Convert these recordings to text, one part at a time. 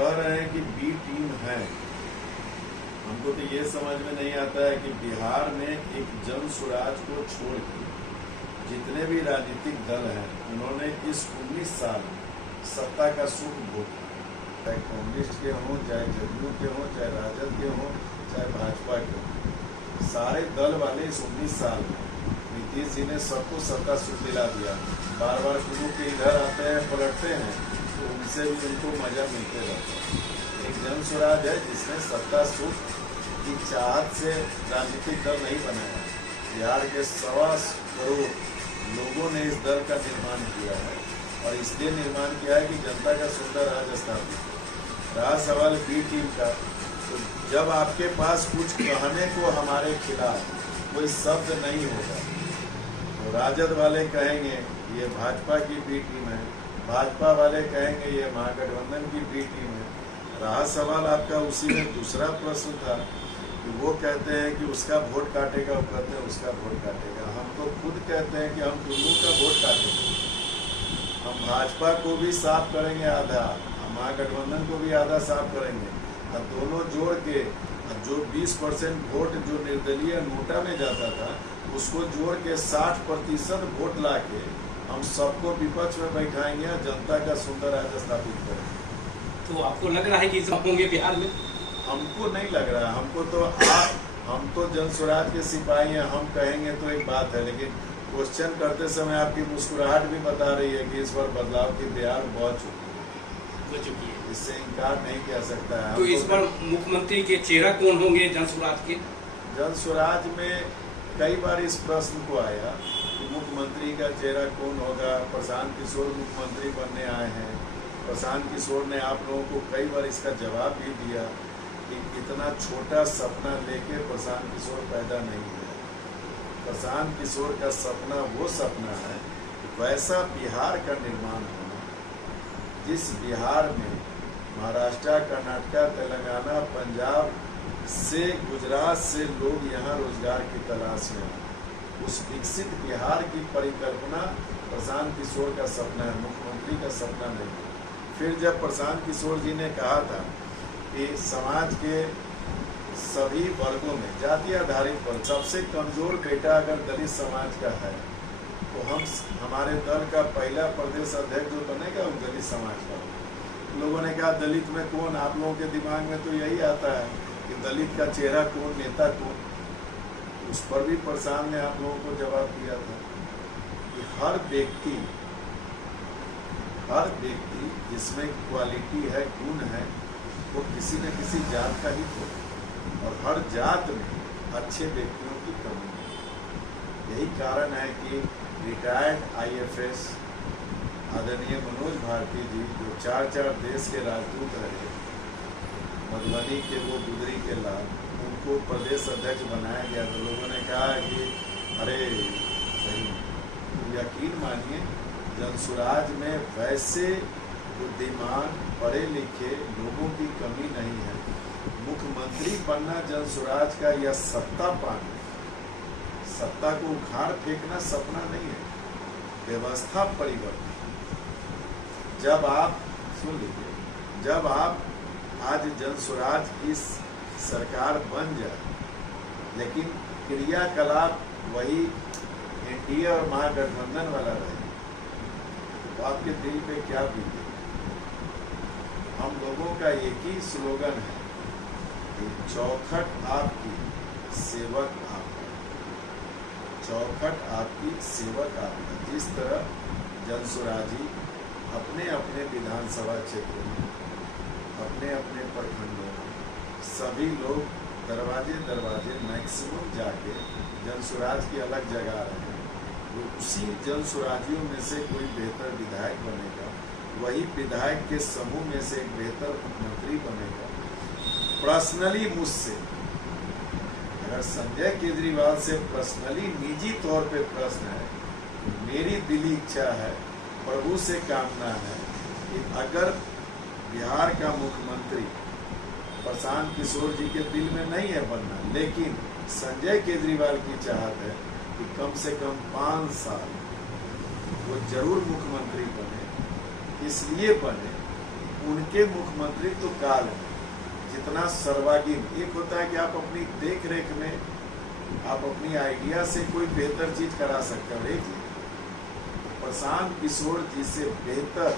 कह रहे हैं कि बी टीम है। हमको तो ये समझ में नहीं आता है कि बिहार में एक जन स्वराज को छोड़ के जितने भी राजनीतिक दल हैं उन्होंने इस 19 साल सत्ता का सुख भोगा, चाहे कांग्रेस के हों, चाहे जदयू के हों, चाहे राजद के हों, चाहे भाजपा के हों, सारे दल वाले इस 19 साल में नीतीश जी ने सबको सत्ता सुख दिला दिया। बार बार शुरू के इधर आते हैं, पलटते हैं, तो उनसे भी उनको मजा मिलते रहता है। एक जन स्वराज है जिसने सत्ता सुख की चाहत से राजनीतिक दल नहीं बनाया। बिहार के 1.25 करोड़ लोगों ने इस दल का निर्माण किया है और इसलिए निर्माण किया है कि जनता का सुंदर राज स्थापित। रहा सवाल बी टीम का, तो जब आपके पास कुछ कहने को हमारे खिलाफ कोई शब्द नहीं होगा तो राजद वाले कहेंगे ये भाजपा की बी टीम है, भाजपा वाले कहेंगे ये महागठबंधन की बी टीम है। रहा सवाल आपका उसी में दूसरा प्रश्न था कि वो कहते हैं कि उसका वोट काटेगा, वो कहते हैं उसका वोट काटेगा। हम तो खुद कहते हैं कि हम दोनों का वोट काटेंगे। हम भाजपा को भी साफ करेंगे आधा, हम महागठबंधन को भी आधा साफ करेंगे और दोनों जोड़ के जो 20% वोट जो निर्दलीय नोटा में जाता था उसको जोड़ के 60% वोट ला के हम सबको विपक्ष में बैठाएंगे और जनता का सुंदर राज स्थापित करेंगे। तो आपको लग रहा है कि सब होंगे बिहार में? हमको नहीं लग रहा है। हमको तो हम तो जन स्वराज के सिपाही हैं, हम कहेंगे तो एक बात है, लेकिन क्वेश्चन करते समय आपकी मुस्कुराहट भी बता रही है कि इस बार बदलाव की बिहार बहुत चुकी है, इससे इनकार नहीं किया सकता है। तो इस बार मुख्यमंत्री के चेहरा कौन होंगे जन स्वराज के? जन स्वराज में कई बार इस प्रश्न को आया कि मुख्यमंत्री का चेहरा कौन होगा। प्रशांत किशोर मुख्यमंत्री बनने आए हैं। प्रशांत किशोर ने आप लोगों को कई बार इसका जवाब भी दिया कि इतना छोटा सपना लेके प्रशांत किशोर पैदा नहीं हुआ। प्रशांत किशोर का सपना वो सपना है वैसा बिहार का निर्माण होना, जिस बिहार में महाराष्ट्र, कर्नाटक, तेलंगाना, पंजाब से, गुजरात से लोग यहाँ रोजगार की तलाश में हैं। उस विकसित बिहार की परिकल्पना प्रशांत किशोर का सपना है, मुख्यमंत्री का सपना नहीं। फिर जब प्रशांत किशोर जी ने कहा था कि समाज के सभी वर्गों में जाति आधारित पर सबसे कमजोर बेटा अगर दलित समाज का है तो हमारे दल का पहला प्रदेश अध्यक्ष जो बनेगा वो दलित समाज का होगा। लोगों ने कहा दलित में कौन? आप लोगों के दिमाग में तो यही आता है कि दलित का चेहरा कौन, नेता कौन। उस पर भी प्रशांत ने आप लोगों को जवाब दिया था कि हर व्यक्ति जिसमें क्वालिटी है, गुण है, वो किसी न किसी जात का ही होगा और हर जात में अच्छे व्यक्तियों की कमी है। यही कारण है कि रिटायर्ड IFS आदरणीय मनोज भारती जी जो 4 देश के राजदूत रहे, मधुबनी के वो गुदरी के लाल, उनको प्रदेश अध्यक्ष बनाया गया। तो लोगों ने कहा कि अरे सही, तो यकीन मानिए जन स्वराज में वैसे बुद्धिमान पढ़े लिखे लोगों की कमी नहीं है। मुख्यमंत्री बनना जन स्वराज का या सत्ता पाना, सत्ता को उखाड़ फेंकना सपना नहीं है, व्यवस्था परिवर्तन। जब आप सुन लीजिए, जब आप आज जन स्वराज की सरकार बन जाए लेकिन क्रियाकलाप वही NDA और महागठबंधन वाला रहे तो आपके दिल पे क्या बीते? हम लोगों का एक ही स्लोगन है कि चौखट आपकी, सेवक आपका। चौखट आपकी, सेवक आपका। जिस तरह जन स्वराजी अपने अपने विधानसभा क्षेत्रों में, अपने अपने प्रखंडों में सभी लोग दरवाजे मैक्सिमम जाके जन स्वराज की अलग जगह रहे हैं। वो उसी जन स्वराजियों में से कोई बेहतर विधायक बनेगा, वही विधायक के समूह में से एक बेहतर मुख्यमंत्री बनेगा। पर्सनली मुझसे अगर संजय केजरीवाल से पर्सनली निजी तौर पे प्रश्न है, मेरी दिली इच्छा है, प्रभु से कामना है कि अगर बिहार का मुख्यमंत्री प्रशांत किशोर जी के दिल में नहीं है बनना, लेकिन संजय केजरीवाल की चाहत है कि कम से कम 5 साल वो जरूर मुख्यमंत्री बने। इसलिए बने उनके मुख्यमंत्रित्व काल में जितना सर्वांगीण, एक होता है कि आप अपनी देख रेख में आप अपनी आइडिया से कोई बेहतर चीज करा सकते हो, एक प्रशांत किशोर जी से बेहतर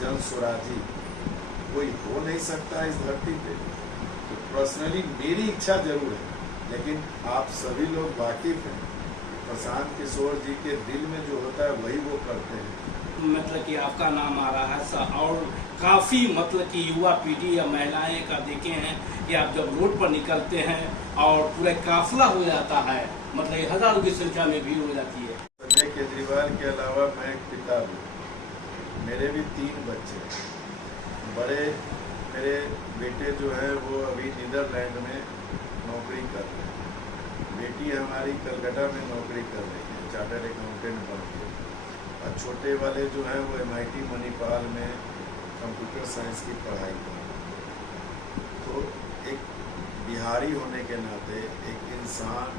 जनसुराजी कोई हो नहीं सकता इस धरती पे। तो पर्सनली मेरी इच्छा जरूर है, लेकिन आप सभी लोग वाकिफ हैं प्रशांत किशोर जी के दिल में जो होता है वही वो करते हैं। मतलब कि आपका नाम आ रहा है और काफ़ी मतलब कि युवा पीढ़ी या महिलाएं का देखे हैं कि आप जब रोड पर निकलते हैं और पूरा काफिला हो जाता है, मतलब हजारों की संख्या में भीड़ हो जाती है। संजय केजरीवाल के अलावा मैं एक पिता हूँ, मेरे भी 3 बच्चे हैं। बड़े मेरे बेटे जो है वो अभी नीदरलैंड में नौकरी कर रहे हैं, बेटी हमारी कलकत्ता में नौकरी कर रही है चार्टर्ड अकाउंटेंट बन के, और छोटे वाले जो हैं वो MIT मणिपाल में कंप्यूटर साइंस की पढ़ाई कर रहे हैं। तो एक बिहारी होने के नाते, एक इंसान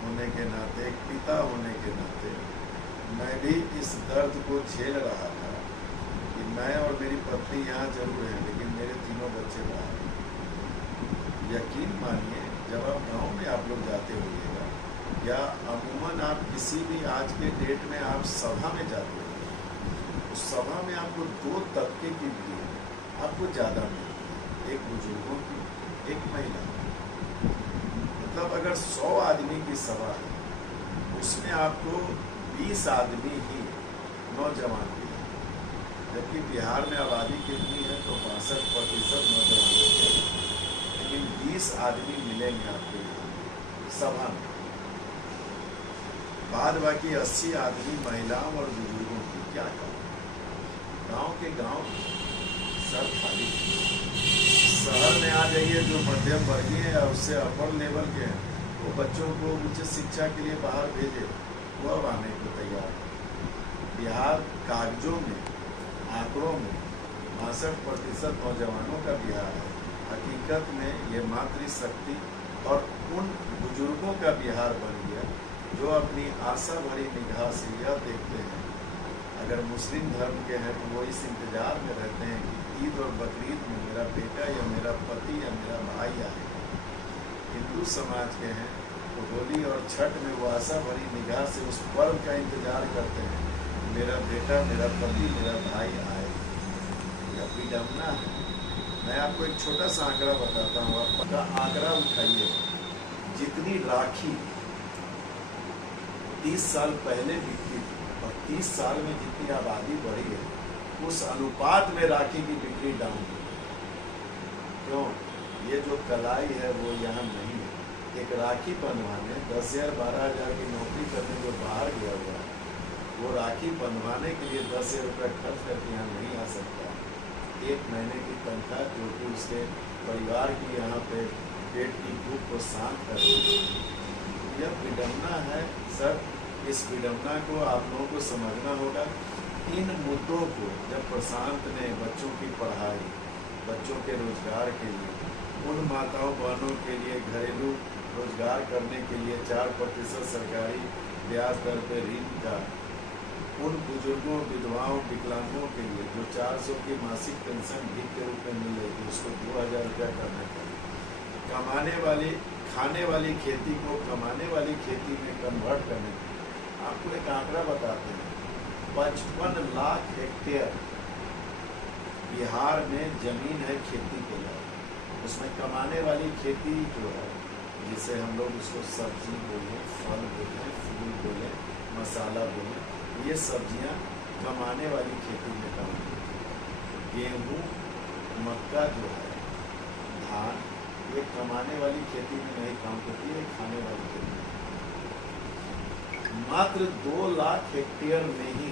होने के नाते, एक पिता होने के नाते मैं भी इस दर्द को झेल रहा था कि मैं और मेरी पत्नी यहाँ जरूर हैं, लेकिन मेरे 3 बच्चे बाहर हैं। यकीन मानिए, जब आप गांव में आप लोग जाते होइएगा या अमूमन आप किसी भी आज के डेट में आप सभा में जाते हो, उस सभा में आपको 2 तबके की भीड़ आपको ज़्यादा मिलती है, एक बुजुर्गों की, एक महिला। मतलब अगर 100 आदमी की सभा है, उसमें आपको 20 आदमी ही नौजवान मिले, जबकि बिहार में आबादी कितनी है तो 62% नौजवान है, लेकिन 20 आदमी मिलेंगे आपको यहाँ सभा में। बाद बाकी 80 आदमी महिलाओं और बुजुर्गों की क्या करें। गांव के गांव सर खाली। शहर में आ जाइए, जो मध्यम वर्गीय है और उससे अपर लेवल के हैं, वो बच्चों को उच्च शिक्षा के लिए बाहर भेजे, वो अब आने को तैयार है। बिहार कागजों में, आंकड़ों में 62% नौजवानों का बिहार है। हकीकत में ये मातृशक्ति और उन बुजुर्गों का बिहार बन गया जो अपनी आशा भरी निगाह से यह देखते हैं, अगर मुस्लिम धर्म के हैं तो वो इस इंतजार में रहते हैं कि ईद और बकरीद में मेरा बेटा या मेरा पति या मेरा भाई आए। हिंदू समाज के हैं तो होली और छठ में वो आशा भरी निगाह से उस पर्व का इंतजार करते हैं, मेरा बेटा, मेरा पति, मेरा भाई आए। यह विडम्बना है। मैं आपको एक छोटा सा आंकड़ा बताता हूँ, आपका आंकड़ा उठाइए। जितनी राखी 30 साल पहले बिकती थी और 30 साल में जितनी आबादी बढ़ी है, उस अनुपात में राखी की बिक्री डाउन हुई। क्यों? ये जो कलाई है वो यहाँ नहीं है। एक राखी बंधवाने 10,000 12,000 की नौकरी करने जो बाहर गया हुआ है, वो राखी बंधवाने के लिए 10,000 रुपये खर्च करके यहाँ नहीं आ सकता। 1 महीने की तनख्वाह जो कि उसके परिवार की यहाँ पे पेट की भूख को शांत करती है। यह विडम्बना है सर। इस विडम्बना को आप लोगों को समझना होगा। इन मुद्दों को जब प्रशांत ने बच्चों की पढ़ाई, बच्चों के रोजगार के लिए, उन माताओं बहनों के लिए घरेलू रोजगार करने के लिए 4% सरकारी ब्याज दर पर ऋण का, उन बुजुर्गों, विधवाओं, विकलांगों के लिए जो 400 की मासिक पेंशन भीख के रूप में मिल रही थी, उसको 2,000 रुपया करना चाहिए। कमाने वाली, खाने वाली खेती को कमाने वाली खेती में कन्वर्ट करने के लिए आपको एक आंकड़ा बताते हैं। 55 लाख हेक्टेयर बिहार में जमीन है खेती के लिए। उसमें कमाने वाली खेती जो है, जिसे हम लोग उसको सब्जी बोले, फल बोले, फूल बोले, मसाला बोले, ये सब्जियां कमाने वाली खेती में काम होती है। गेहूँ, मक्का जो है, धान, ये कमाने वाली खेती में नहीं काम करती है, खाने वाली खेती में। मात्र 2 लाख हेक्टेयर में ही,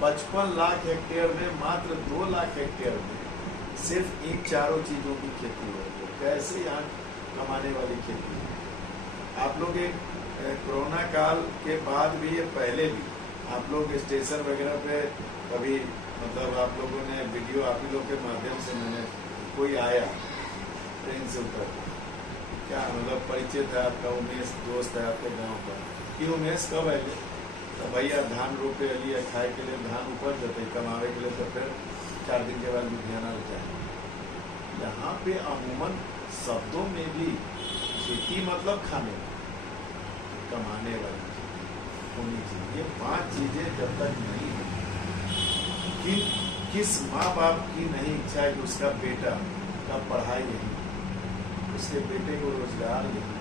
55 लाख हेक्टेयर में, मात्र 2 लाख हेक्टेयर में सिर्फ इन 4 चीजों की खेती होती है। कैसे यहाँ कमाने वाली खेती है। आप लोग एक कोरोना काल के बाद भी, ये पहले भी आप लोग स्टेशन वगैरह पे कभी, मतलब आप लोगों ने वीडियो, आप ही लोग के माध्यम से मैंने, कोई आया ट्रेन से उतर, क्या मतलब परिचय था आपका, उमेश दोस्त है आपके गांव का, कि उमेश कब आए, तो भैया धान रोपे लिए, खाए के लिए धान उपज जाते, कमावे के लिए तो फिर 4 दिन के बाद लुधियाना जाएंगे। यहाँ पे अमूमन शब्दों में भी खेती मतलब खाने कमाने वाली होनी चाहिए। 5 चीजें जब तक नहीं होंगी कि किस माँ बाप की नहीं इच्छा है कि उसका बेटा का पढ़ाई नहीं, उसके बेटे को रोजगार नहीं,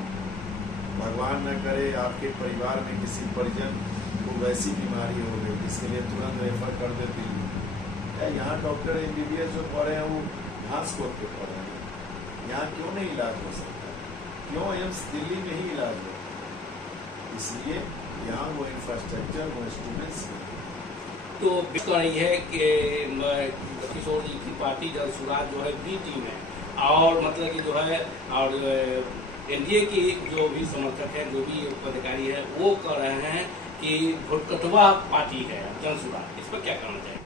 भगवान न करे आपके परिवार में किसी परिजन को वैसी बीमारी हो गई जिसके लिए तुरंत रेफर कर दे दिल्ली, या यहाँ डॉक्टर MBBS जो पढ़े हैं वो घास कोट के पढ़े हैं, यहाँ क्यों नहीं इलाज हो सकता? क्यों एम्स दिल्ली में ही इलाज हो? इसलिए यहाँ वो इंफ्रास्ट्रक्चर, वो इंस्ट्रूमेंट्स नहीं। तो तो नहीं है कि किशोर जी की पार्टी जल सुराज जो है बी टीम है, और मतलब कि जो है और NDA की जो भी समर्थक है, जो भी पदाधिकारी है, वो कह रहे हैं कि भोटकटवा पार्टी है जन सुराज। इस पर क्या कहना चाहिए?